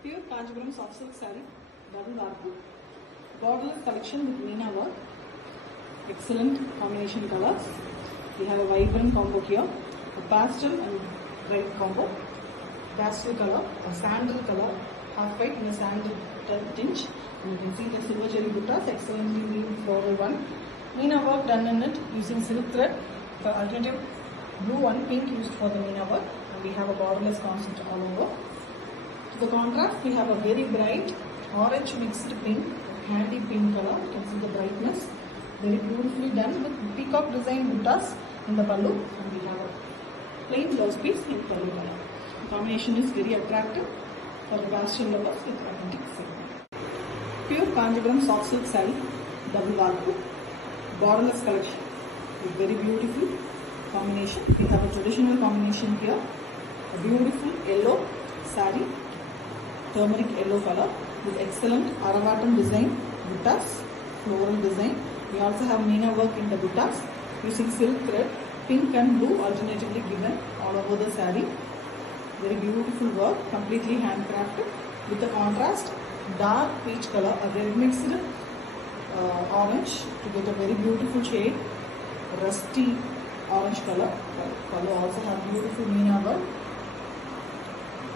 Pure Kanchipuram soft silk saree, double dark, borderless collection with Meena work. Excellent combination colors. We have a vibrant combo here, a pastel and bright combo, pastel color, a sandal color, half white and a sandal tinge. And you can see the silver cherry buttas, excellently green floral one. Meena work done in it using silk thread. For alternative blue and pink used for the Meena work, and we have a borderless concept all over. To the contrast, we have a very bright orange mixed pink, handy pink color. You can see the brightness. Very beautifully done with peacock design buttas in the pallu, and we have a plain blouse piece in pallu color. The combination is very attractive for the pastel lovers with authentic silk. Pure Kanchipuram soft silk saree, double dark, borderless collection with very beautiful combination. We have a traditional combination here, a beautiful yellow saree, turmeric yellow color with excellent Aravatam design buttas, floral design. We also have Meena work in the buttas using silk thread, pink and blue alternatively given all over the saree. Very beautiful work, completely handcrafted with the contrast dark peach color, a red mixed orange to get a very beautiful shade, rusty orange color. Pallu also have beautiful Meena work.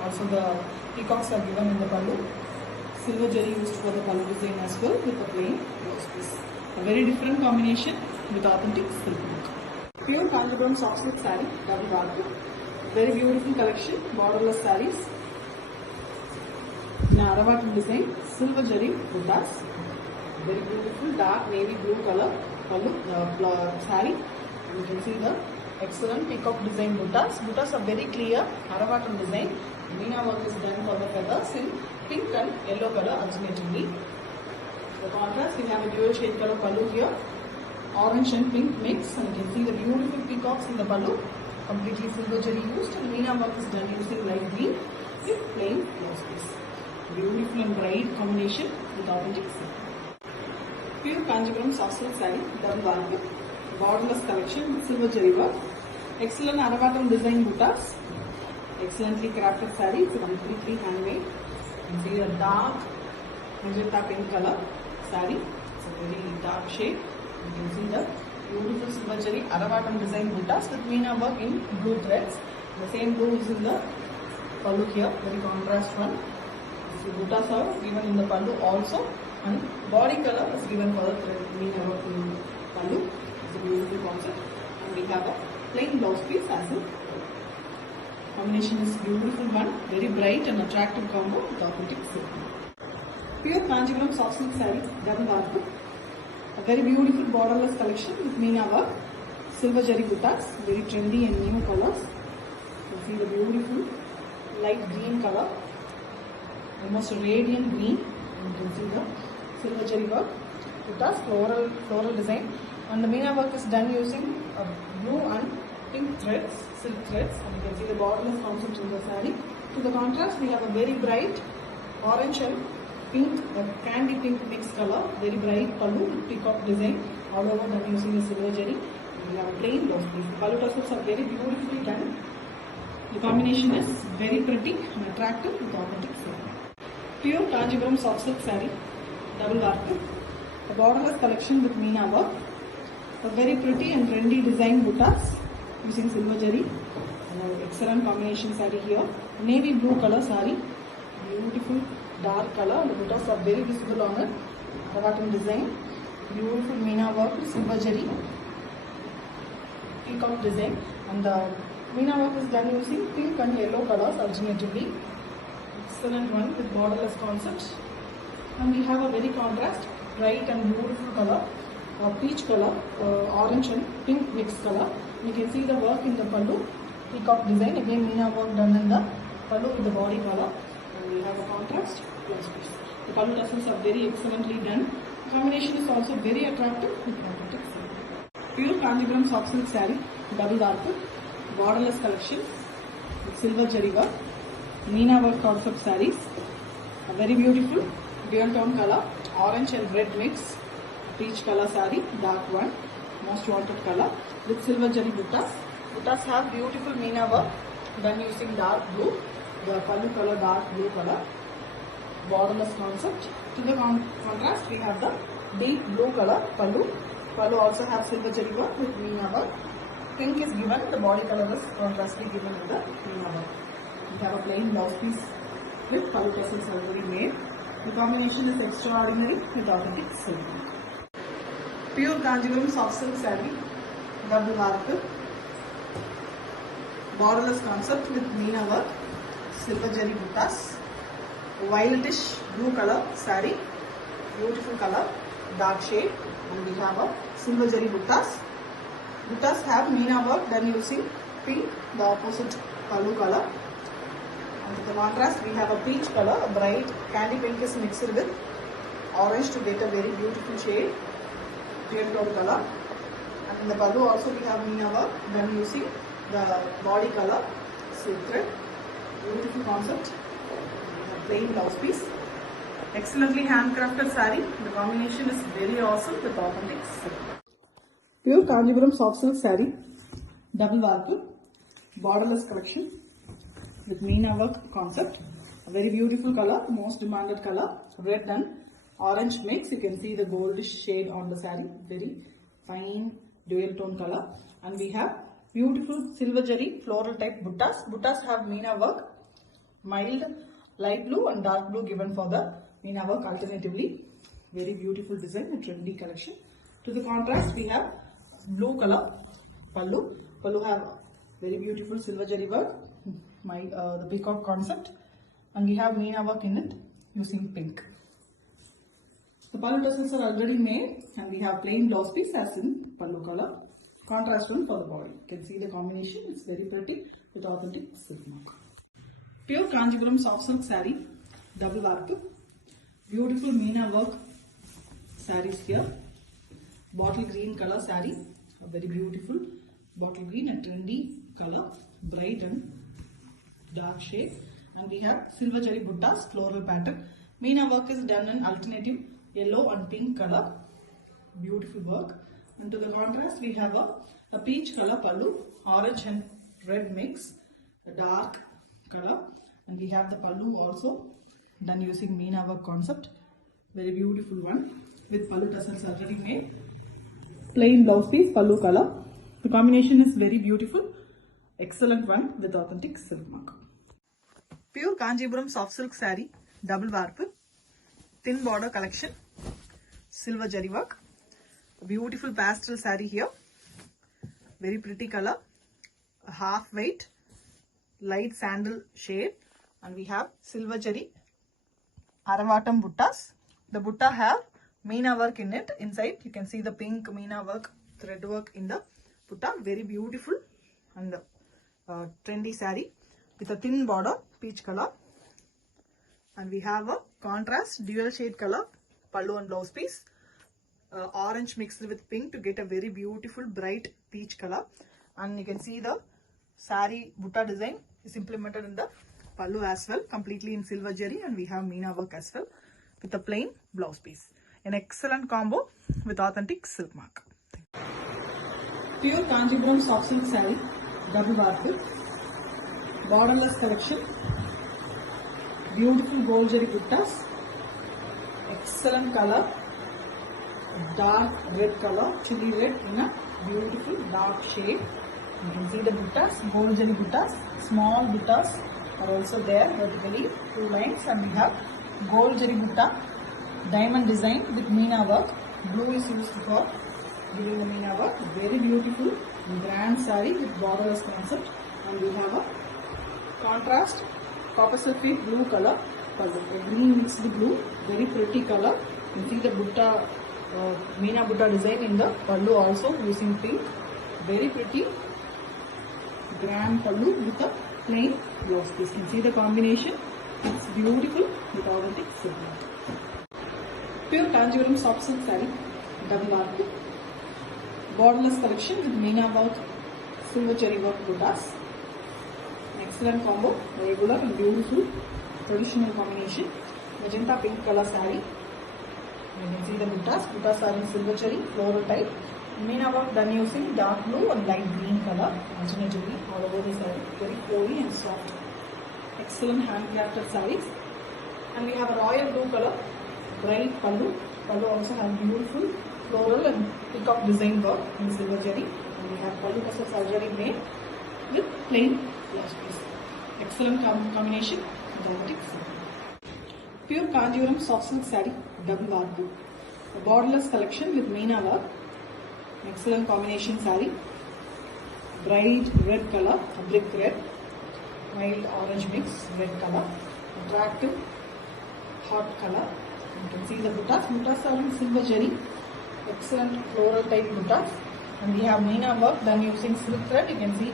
Also the peacocks are given in the pallu. Silver jari used for the pallu design as well with the plain blouse piece. A very different combination with authentic silk work. Pure Kanchipuram soft silk saree, double dark. Very beautiful collection, borderless sarees. In Aravatam design, silver jari buttas. Very beautiful dark navy blue color pallu saree. And you can see the excellent peacock design buttas. Buttas are very clear, Aravatam design. Meena work is done for the feathers in pink and yellow color alternatively. For contrast, we have a dual shade color pallu here, orange and pink mix, and you can see the beautiful peacocks in the pallu, completely silver jari used, and Meena work is done using light green with plain blouse piece. Beautiful and bright combination with authentic silk. Pure Kanchipuram soft silk saree, double dark, borderless collection with silver jari work. Excellent Aravatam design buttas. Excellently crafted saree, it's completely handmade. You can see a dark magenta pink color saree. It's a very dark shade. You can see the beautiful silver jari Aravatam design buttas with Meena work in blue threads. The same blue is in the pallu here, very contrast one. So buttas are given in the pallu also, and body color is given for the Meena work in pallu. It's a beautiful concept, and we have a plain blouse piece as well. Combination is beautiful one, very bright and attractive combo with authentic silk. Pure Kanchipuram soft silk saree, double dark. A very beautiful borderless collection with Meena work, silver jari buttas, very trendy and new colors. You can see the beautiful light green color, almost a radiant green. And you can see the silver jari work, buttas, floral design, and the Meena work is done using blue and pink threads, silk threads, and you can see the borderless concept in the saree. To the contrast, we have a very bright orange and pink, candy pink mixed color, very bright pallu with peacock design all over done using the silver jari. We have a plain blouse piece. The pallu tassels are very beautifully done. The combination is very pretty and attractive with authentic silk. Pure Kanchipuram soft silk saree, double dark. A borderless collection with Meena work. A very pretty and trendy design buttas using silver jari. Excellent combination saree here. Navy blue color saree. Beautiful dark color. The buttas are very visible on it. Aravatam design. Beautiful Meena work with silver jari. Peacock design. And the Meena work is done using pink and yellow colors alternatively. Excellent one with borderless concept. And we have a very contrast, bright and beautiful color. Peach color, orange and pink mixed color. You can see the work in the pallu, peacock design. Again, Meena work done in the pallu with the body color. And we have a contrast blouse piece. The pallu tassels are very excellently done. The combination is also very attractive with authentic silk. Pure Kanchipuram soft silk saree, double dark, borderless collection with silver jari work. Meena work concept sarees. A very beautiful dual tone color, orange and red mix. Peach color saree, dark one, most wanted color with silver jari buttas. Buttas have beautiful Meena work done using dark blue. The pallu color dark blue color. borderless concept. To the contrast, we have the deep blue color pallu. Pallu also have silver zari work with meena work. Pink is given, the body color is contrastly given with the meena work. We have a plain blouse piece with pallu tassels already made. The combination is extraordinary with authentic silk. Pure Kanjivaram soft silk saree, double work, borderless concept with meena work, silver zari buttas, violetish blue color saree, beautiful color, dark shade, and we have a silver zari buttas. Buttas have meena work done using pink, the opposite pallu color. And to the contrast, we have a peach color, a bright candy pink is mixed with orange to get a very beautiful shade, dual tone color. And in the pallu also we have meena work done using the body color, silk thread, beautiful concept. We have plain blouse piece, excellently handcrafted saree. The combination is very awesome with authentic silk. Pure Kanjivaram soft silk saree, double warp, borderless collection with meena work concept. A very beautiful color, most demanded color, red and orange mix. You can see the goldish shade on the saree, very fine dual tone color. And we have beautiful silver zari floral type buttas. Buttas have meena work, mild light blue and dark blue given for the meena work alternatively. Very beautiful design, a trendy collection. To the contrast, we have blue color pallu. Pallu have very beautiful silver zari work, the peacock concept, and we have meena work in it using pink. The pallu tassels are already made, and we have plain blouse piece as in pallu color. Contrast one for the body. You can see the combination, it's very pretty with authentic silk mark. Pure Kanjivaram soft silk saree, double warp, beautiful meena work sarees here. Bottle green color saree, a very beautiful bottle green, a trendy color, bright and dark shade. And we have silver zari buttas, floral pattern. Meena work is done in alternative yellow and pink color, beautiful work. And to the contrast, we have a peach color pallu, orange and red mix, a dark color. And we have the pallu also done using meena work concept, very beautiful one with pallu tassels already made. Plain blouse piece, pallu color. The combination is very beautiful, excellent one with authentic silk mark. Pure Kanjivaram soft silk saree, double warp, thin border collection, silver zari work. Beautiful pastel saree here, very pretty color, half weight, light sandal shade, and we have silver zari aravatam buttas. The butta have meena work in it. Inside you can see the pink meena work, thread work in the butta. Very beautiful and trendy saree with a thin border, peach color. And we have a contrast dual shade color pallu and blouse piece. Orange mixed with pink to get a very beautiful bright peach color. And you can see the saree butta design is implemented in the pallu as well, completely in silver zari, and we have meena work as well with a plain blouse piece. An excellent combo with authentic silk mark. Pure Kanjivaram soft silk saree, double warp, borderless collection, beautiful gold zari buttas, excellent color, dark red color, chili red in a beautiful dark shade. You can see the buttas, gold zari buttas, small buttas are also there vertically, 2 lines, and we have gold zari butta, diamond design with meena work. Blue is used for giving the meena work. Very beautiful grand saree with borderless concept, and we have a contrast copper sulphate blue color pallu, a green mixed blue, very pretty color. You can see the butta, meena butta design in the pallu also using pink, very pretty grand pallu with a plain blouse piece. You can see the combination, it's beautiful with authentic silk. Pure Kanjivaram soft silk saree, double warp, borderless collection with meena work, silver zari work buttas. Excellent combo, regular and beautiful traditional combination. Magenta pink color saree. You can see the buttas. Buttas are in silver zari, floral type. Meena work done using dark blue and light green color alternatively all over the saree. Very flowy and soft. Excellent handcrafted sarees. And we have a royal blue color, bright pallu. Pallu also has beautiful floral and peacock design work in silver jari. And we have pallu tassels already made with plain blouse piece. Excellent combination with authentic silk. Pure Kanjivaram soft silk saree, double varku. A borderless collection with Meena work. Excellent combination saree. Bright red color, a brick red. Mild orange mix, red color. Attractive, hot color. You can see the buttas. Buttas are in silver jari. Excellent floral type buttas. And we have Meena work done using silk thread. You can see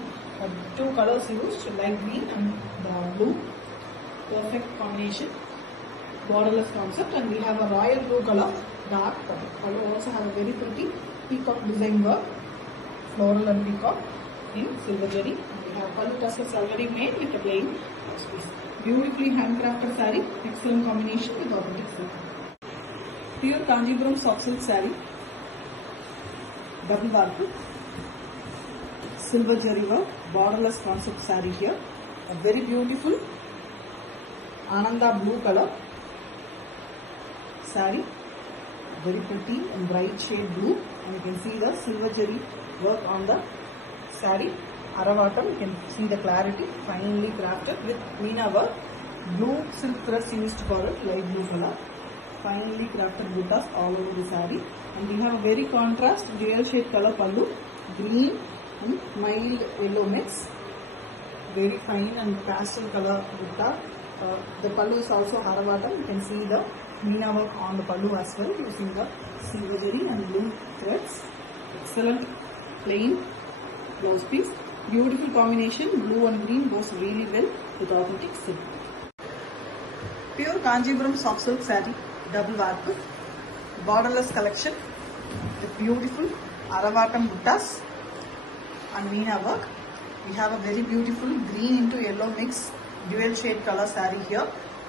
two colors used, light green and blue. Perfect combination. Borderless concept. And we have a royal blue color, dark color. Color also have a very pretty peacock design work. Floral and peacock in silver jari. We have pallu tassels already made with a plain blouse piece. Beautifully handcrafted saree. Excellent combination with authentic silk. Pure Kanjivaram soft silk saree. Double varku. Silver jari work. Borderless concept saree here. A very beautiful Ananda blue color saree. Very pretty and bright shade blue. And you can see the silver jari work on the saree. Aravatam, you can see the clarity, finely crafted with Meena work. Blue silk threads used for it, light blue color. Finely crafted buttas all over the saree. And we have a very contrast dual shade color pallu, green and mild yellow mix. Very fine and pastel color butta. The pallu is also Haravatam. You can see the Meena work on the pallu as well using the silver jari and blue threads. Excellent plain blouse piece. Beautiful combination, blue and green goes really well with authentic silk. Pure Kanjivaram soft silk saree, double varku. Borderless collection with beautiful Aravatam buttas and Meena work. We have a very beautiful green into yellow mix, dual shade color saree here.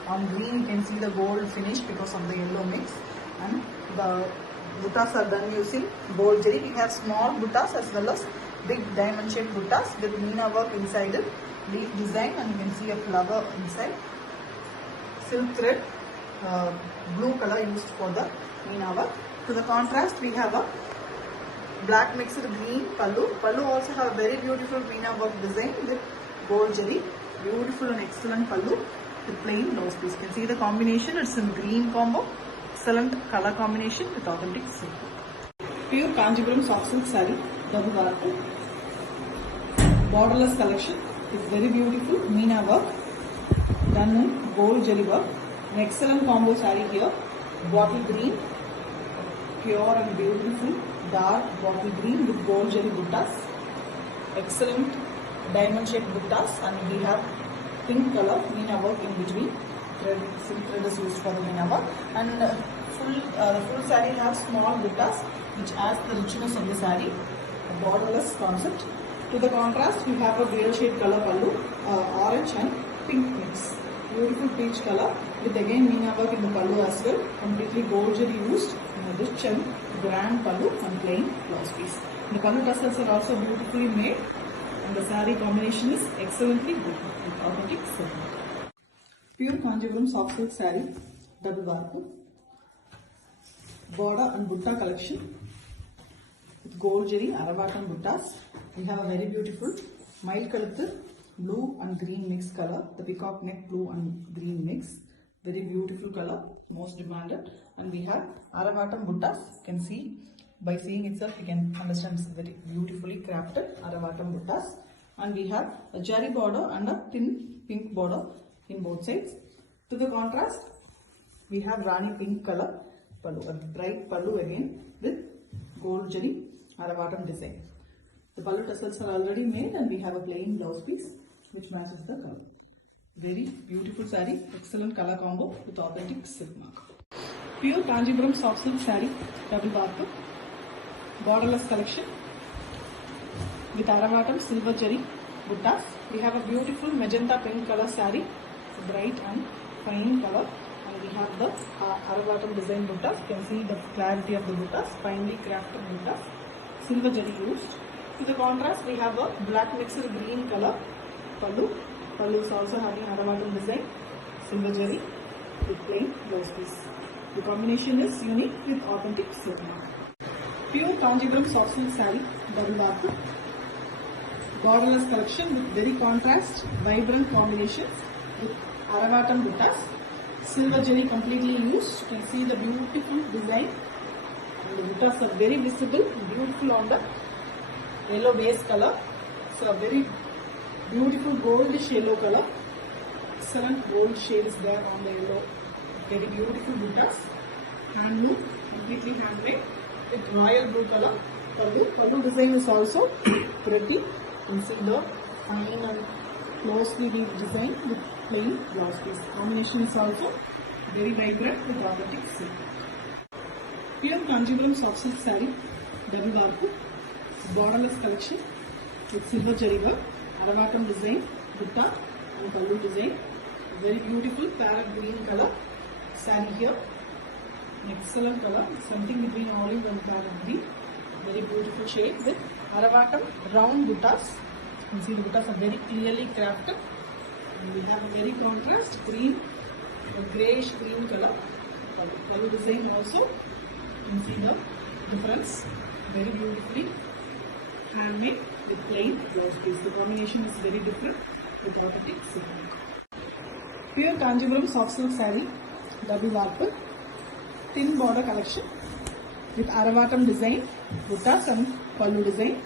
On green you can see the gold finish because of the yellow mix. And the buttas are done using gold jari. We have small buttas as well as big diamond shaped buttas with Meena work inside it. Leaf design, and you can see a flower inside. Silk thread, blue color used for the Meena work. To the contrast, we have a black mixed green pallu. Pallu also have a very beautiful Meena work design with gold jari. Beautiful and excellent pallu with plain blouse piece. You can see the combination, it's in green combo. Excellent color combination with authentic silk. Pure Kanjivaram soft silk saree, double varku. Borderless collection with very beautiful Meena work done in gold jari work. An excellent combo saree here. Bottle green, pure and beautiful dark bottle green with gold jari buttas. Excellent diamond shaped buttas, and we have pink color Meena work in between. Silk thread is used for the Meena work, and full saree has small buttas which adds the richness of the saree. A borderless concept. To the contrast, we have a dual shade color pallu, orange and pink mix. Beautiful peach color with again Meena work in the pallu as well. Completely gold jari used in a rich and grand pallu and plain blouse piece. The pallu tassels are also beautifully made, and the saree combination is excellently good with authentic silk. Pure Kanjivaram soft silk saree, double varku. Border and butta collection with gold jari Aravatam buttas. We have a very beautiful mild kaluthu blue and green mix color. The peacock neck blue and green mix. Very beautiful color, most demanded. And we have Aravatam buttas. You can see, by seeing itself you can understand it's very beautifully crafted Aravatam buttas. And we have a jari border and a thin pink border in both sides. To the contrast, we have Rani pink color pallu, a bright pallu again with gold jari Aravatam design. The pallu tassels are already made, and we have a plain blouse piece which matches the color. Very beautiful saree, excellent color combo with authentic silk mark. Pure Kanjivaram soft silk saree, double varku. Borderless collection with Aravatam silver jari buttas. We have a beautiful magenta pink color saree. It's a bright and fine color. And we have the Aravatam design buttas. You can see the clarity of the buttas, finely crafted buttas. Silver jari used. To the contrast, we have a black mixed green color pallu. Pallu is also having Aravatam design, silver jari, with plain blouse piece. The combination is unique with authentic silk mark. Pure Kanjivaram soft silk saree, double warp, borderless collection with very contrast, vibrant combinations with Aravatam buttas, silver jari completely used. You can see the beautiful design. And the buttas are very visible, beautiful on the yellow base color. So a very beautiful goldish yellow color. Excellent gold shade is there on the yellow. Very beautiful buttas. Handloom, completely handmade with royal blue color. Pallu design is also pretty. You can see the fine and closely weaved design with plain blouse piece. Combination is also very vibrant with authentic silk. Pure Kanjivaram soft silk saree, double warp, borderless collection with silver jari work, Aravatam design, butta and pallu design. Very beautiful parrot green color saree here. Excellent color, something between olive and parrot green. Very beautiful shade with Aravatam round buttas. You can see the buttas are very clearly crafted. And we have a very contrast green, a greyish green color. Pallu design also. You can see the difference. Very beautifully handmade with plain blouse piece. The combination is very different with authentic silk. Pure Kanjivaram soft silk saree, double warp, thin border collection with Aravatam design, buttas and pallu design,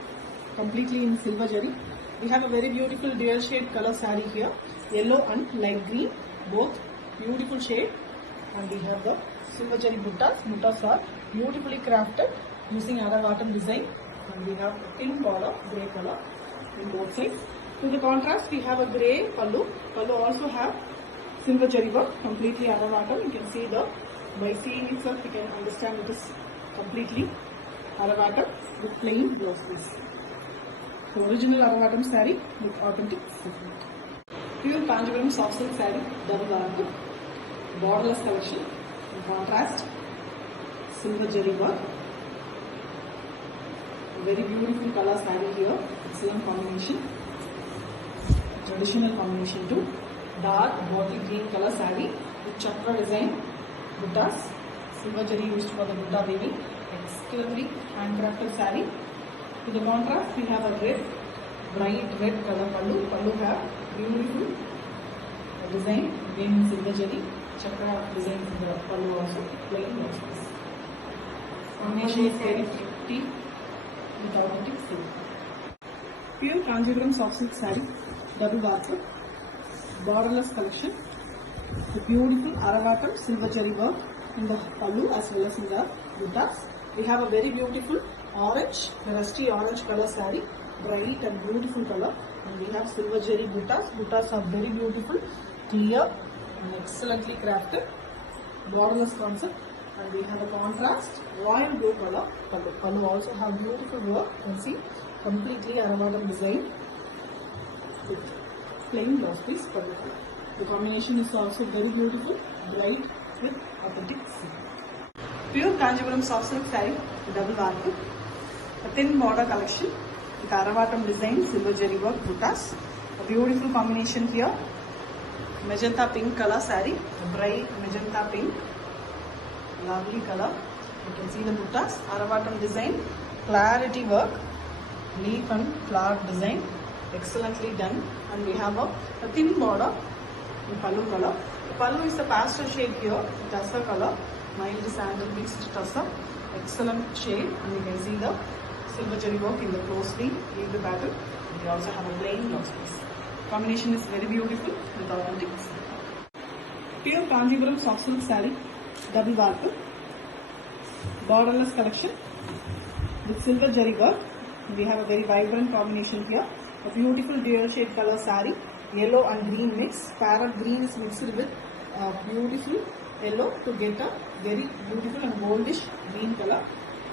completely in silver jari. We have a very beautiful dual shade color saree here, yellow and light green, both beautiful shade. And we have the silver jari buttas. Buttas are beautifully crafted using Aravatam design. And we have a thin border, grey color in both sides. To the contrast, we have a grey pallu. Pallu also have silver jari work, completely Aravatam. You can see by seeing itself, you can understand it is completely Aravatam with plain blouse piece. So original Aravatam saree with authentic silk. Pure Kanjivaram soft silk saree, double warp, borderless collection. In contrast, silver jari work. Very beautiful color saree here. Excellent combination. Traditional combination too. Dark bottle green color saree with chakra design, buttas, silver jari used for the butta weaving. Exquisitely handcrafted saree. To the contrast, we have a red, bright red color pallu. Pallu have beautiful design again in silver jari. Chakra design in the pallu also. Plain blouse piece. Combination is very pretty with authentic silk. Pure Kanjivaram soft silk saree, double warp, borderless collection with beautiful Aravatam silver jari work in the pallu as well as in the buttas. We have a very beautiful orange, rusty orange color saree, bright and beautiful color. And we have silver jari buttas. Buttas are very beautiful, clear and excellently crafted. Borderless concept. And we have a contrast royal blue color pallu. Pallu also have beautiful work. You can see completely Aravatam design with plain blouse piece pallu color. The combination is also very beautiful, bright with authentic silk. Pure Kanjivaram soft silk saree, double warp, a thin border collection with Aravatam design, silver jari work, buttas. A beautiful combination here. Magenta pink color saree, a bright magenta pink. Lovely color. You can see the buttas, Aravatam design, clarity work, leaf and flower design, excellently done. And we have a thin border in pallu color. The pallu is a pastel shade here, tussa color, mild sandal mixed tussa, excellent shade. And you can see the silver jari work in the closely weaved pattern. We also have a plain blouse piece. Combination is very beautiful with authentic silk. Pure Kanjivaram soft silk saree, double warp, borderless collection with silver jari work. We have a very vibrant combination here. A beautiful dual shade color saree, yellow and green mix. Parrot green is mixed with beautiful yellow to get a very beautiful and goldish green color.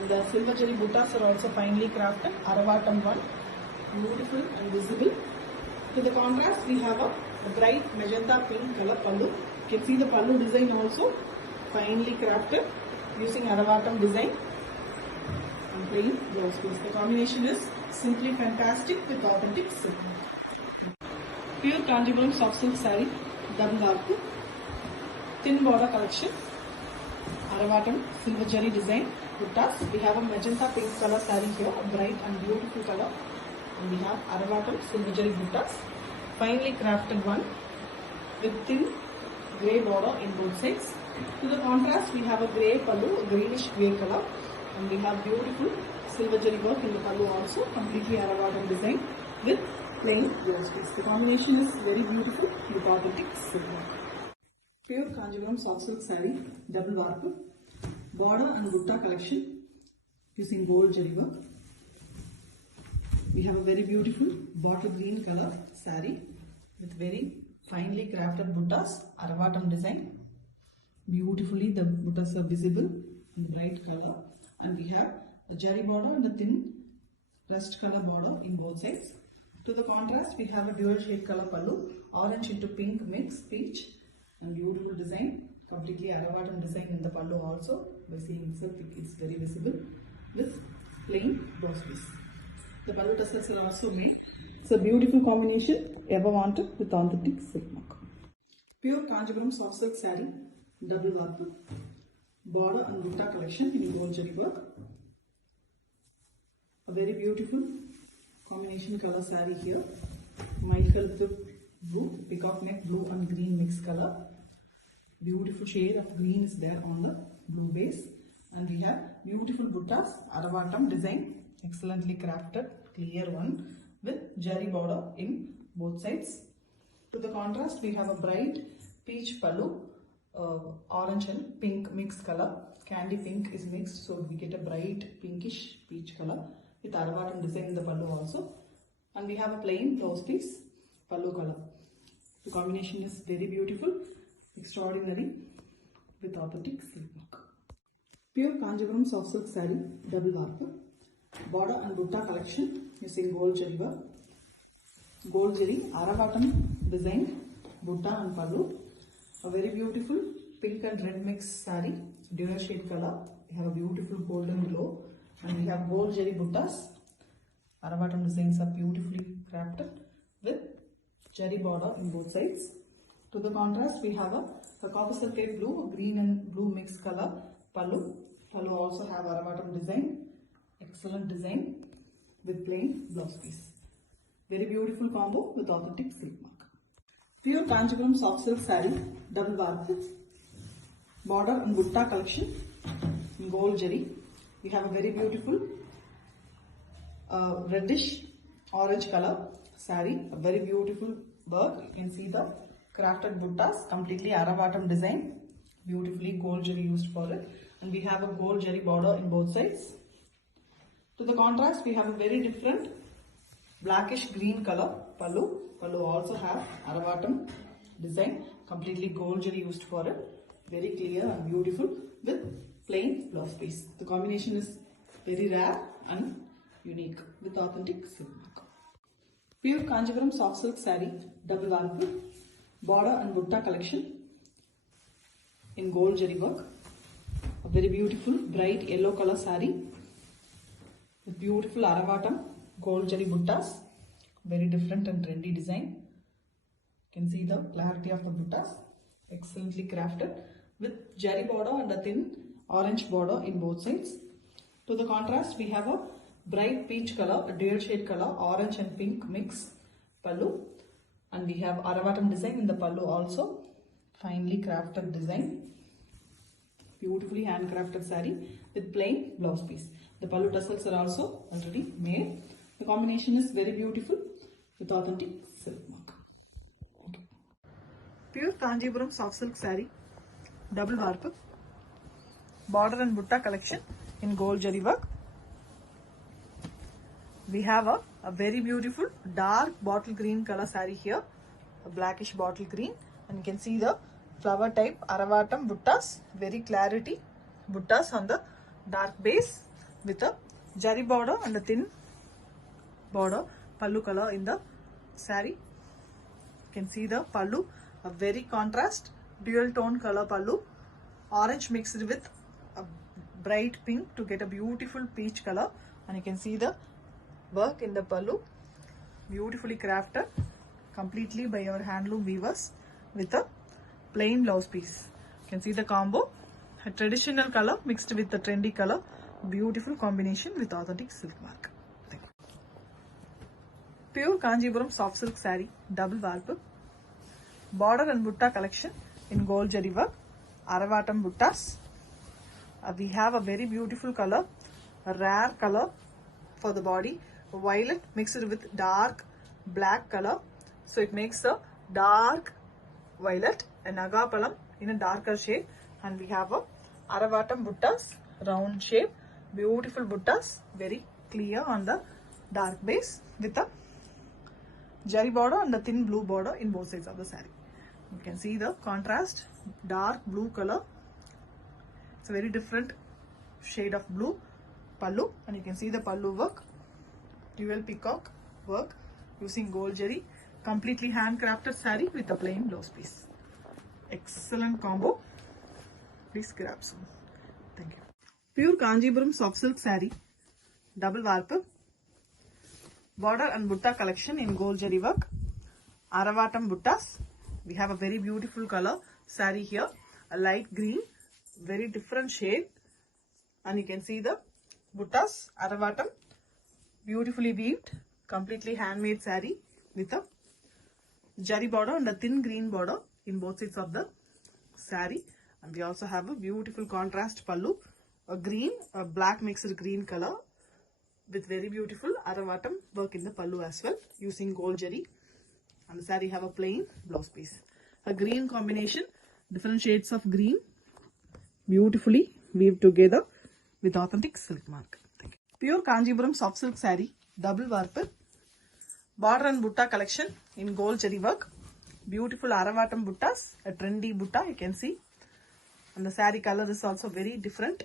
The silver jari buttas are also finely crafted. Aravatam one, beautiful and visible. To the contrast, we have a bright magenta pink color pallu. You can see the pallu design also finely crafted using Aravatam design and plain blouse piece. The combination is simply fantastic with authentic silk. Pure Kanjivaram soft silk saree, double warp, thin border collection, Aravatam silver jari design buttas. We have a magenta pink color saree here, a bright and beautiful color. And we have Aravatam silver jari buttas, finely crafted one with thin grey border in both sides. To the contrast, we have a grey pallu, a greenish grey color, and we have beautiful silver jari work in the pallu also, completely Aravatam design with plain blouse piece. The combination is very beautiful with authentic silk work. Pure Kanjivaram soft silk saree, double warp, border and butta collection using gold jari work. We have a very beautiful bottle green color saree with very finely crafted buttas, Aravatam design. Beautifully the buttas are visible in bright color, and we have a jari border and a thin rust color border in both sides. To the contrast, we have a dual shade color pallu, orange into pink mix, peach, and beautiful design, completely Aravatam design in the pallu also. By seeing itself, it's very visible with plain blouse piece. The pallu tassels are also made. It's a beautiful combination, ever wanted, with authentic silk work. Pure Kanjivaram soft silk saree, double warp, border and butta collection in gold jari work. A very beautiful combination color saree here, Michael with blue, peacock neck, blue and green mixed color. Beautiful shade of green is there on the blue base, and we have beautiful buttas, Aravatam design, excellently crafted, clear one with jari border in both sides. To the contrast, we have a bright peach pallu, orange and pink mixed color. Candy pink is mixed, so we get a bright pinkish peach color with Aravatam design in the pallu also. And we have a plain blouse piece, pallu color. The combination is very beautiful, extraordinary with authentic silk work. Pure Kanjivaram soft silk saree, double warp, border and butta collection using gold jari work. Gold jari, Aravatam design, butta and pallu. A very beautiful pink and red mixed saree, dual shade color. We have a beautiful golden glow, and we have gold jari buttas. Aravatam designs are beautifully crafted with jari border in both sides. To the contrast, we have a copper sulphate blue, green and blue mixed color pallu. Pallu also have Aravatam design, excellent design with plain blouse piece. Very beautiful combo with authentic silk mark. Pure Kanjivaram soft silk saree, double warp, border and butta collection in gold jari. We have a very beautiful reddish orange color saree, a very beautiful work. You can see the crafted buttas, completely Aravatam design, beautifully gold jari used for it, and we have a gold jari border in both sides. To the contrast, we have a very different blackish green color pallu. Pallu also have Aravatam design, completely gold jari used for it, very clear and beautiful with plain blouse piece. The combination is very rare and unique with authentic silk work. Pure Kanjivaram soft silk saree, double warp, border and butta collection in gold jari work. A very beautiful bright yellow color saree with beautiful Aravatam gold jari buttas. Very different and trendy design. You can see the clarity of the buttas, excellently crafted with jari border and a thin orange border in both sides. To the contrast, we have a bright peach color, a dual shade color, orange and pink mix pallu, and we have Aravatam design in the pallu also, finely crafted design, beautifully handcrafted saree with plain blouse piece. The pallu tassels are also already made. The combination is very beautiful with authentic silk mark. Okay. Pure Kanjivaram soft silk saree, double warp, border and butta collection in gold jari work. We have a very beautiful dark bottle green color saree here, a blackish bottle green, and you can see the flower type Aravatam buttas, very clarity buttas on the dark base with a jari border and a thin border pallu color in the saree. You can see the pallu, a very contrast dual tone color pallu, orange mixed with a bright pink to get a beautiful peach color, and you can see the work in the pallu, beautifully crafted completely by our handloom weavers with a plain blouse piece. can see the combo, a traditional color mixed with the trendy color, beautiful combination with authentic silk mark. Thank you. Pure Kanjipuram soft silk saree, double warp, border and butta collection in gold jari work, Aravatam buttas. We have a very beautiful color, a rare color for the body, violet mixed with dark black color, so it makes a dark violet and nagapalam in a darker shade. And we have a Aravatam buttas, round shape, beautiful buttas, very clear on the dark base with a jari border and the thin blue border in both sides of the saree. You can see the contrast, dark blue color. It's a very different shade of blue. Pallu, and you can see the pallu work, dual peacock work using gold jari, completely handcrafted saree with a plain blouse piece. Excellent combo. Please grab some. Thank you. Pure Kanjipuram soft silk saree, double warp, border and butta collection in gold jari work, Aravatam buttas. We have a very beautiful color saree here, a light green, very different shade, and you can see the buttas, Aravatam, beautifully weaved, completely handmade saree with a jari border and a thin green border in both sides of the saree. And we also have a beautiful contrast pallu, a green, a black mixed green color with very beautiful Aravatam work in the pallu as well using gold jari. And the saree have a plain blouse piece. A green combination, different shades of green, beautifully weaved together with authentic silk mark. Thank you. Pure Kanjipuram soft silk saree, double warp, border and butta collection in gold jari work, beautiful Aravatam buttas, a trendy butta you can see. And the saree color is also very different,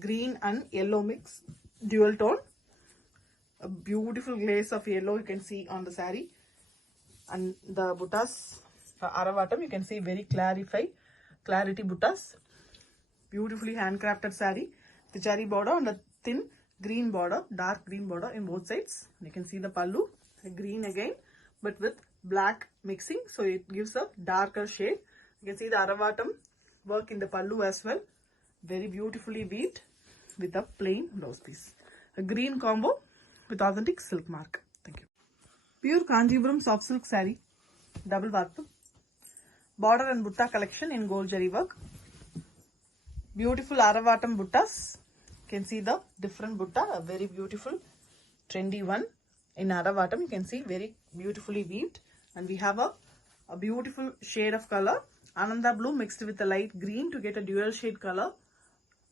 green and yellow mix, dual tone, a beautiful glaze of yellow you can see on the saree. And the buttas, Aravatam, you can see very clarity buttas, beautifully handcrafted saree, the jari border and a thin green border, dark green border in both sides. And you can see the pallu, green again, but with black mixing, so it gives a darker shade. You can see the Aravatam work in the pallu as well, very beautifully weaved with a plain blouse piece. A green combo with authentic silk mark. Thank you. Pure Kanjipuram soft silk saree, double warp, border and butta collection in gold jari work, beautiful Aravatam buttas. You can see the different butta, a very beautiful trendy one in Aravatam. You can see very beautifully weaved, and we have a beautiful shade of color, Ananda blue mixed with a light green to get a dual shade color.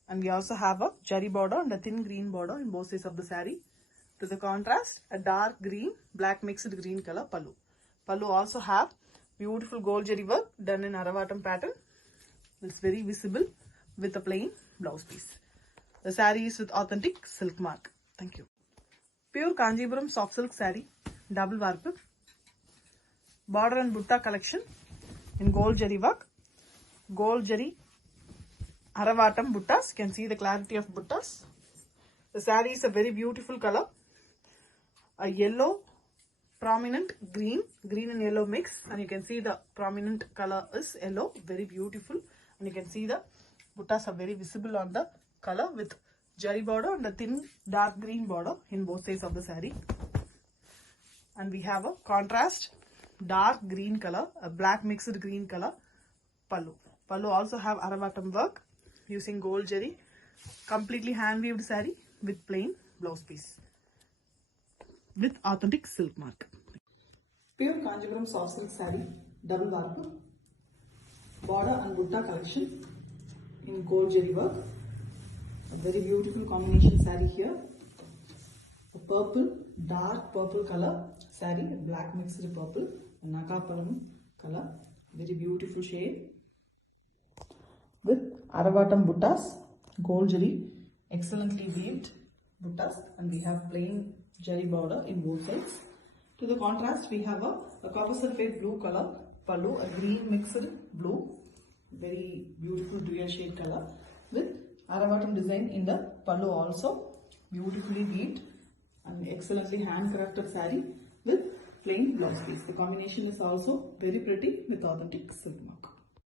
And we also have a jari border and a thin green border in both sides of the saree. To the contrast, a dark green, black mixed green color pallu. Pallu also have beautiful gold jari work done in Aravatam pattern. It's very visible with a plain blouse piece. The saree is with authentic silk mark. Thank you. Pure Kanjipuram soft silk saree, double warp, border and butta collection in gold jari work, gold jari Aravatam buttas. You can see the clarity of buttas. The saree is a very beautiful color, a yellow prominent green and yellow mix, and you can see the prominent color is yellow, very beautiful. And you can see the buttas are very visible on the color with jari border and a thin dark green border in both sides of the saree. And we have a contrast dark green color, a black mixed green color pallu. Pallu also have Aravatam work using gold jari, completely hand weaved saree with plain blouse piece with authentic silk mark. Pure Kanjipuram soft silk saree, double warp, border and butta collection in gold jari work. A very beautiful combination saree here. A purple, dark purple color saree, black mixed purple, nakapalam color, very beautiful shade with Aravatam buttas, gold jari, excellently weaved buttas, and we have plain jari border in both sides. To the contrast, we have a copper sulphate blue color pallu, a green mixed blue, very beautiful dual shade color with Aravatam design in the pallu also, beautifully weaved and excellently handcrafted saree with plain blouse piece. The combination is also very pretty with authentic silk mark.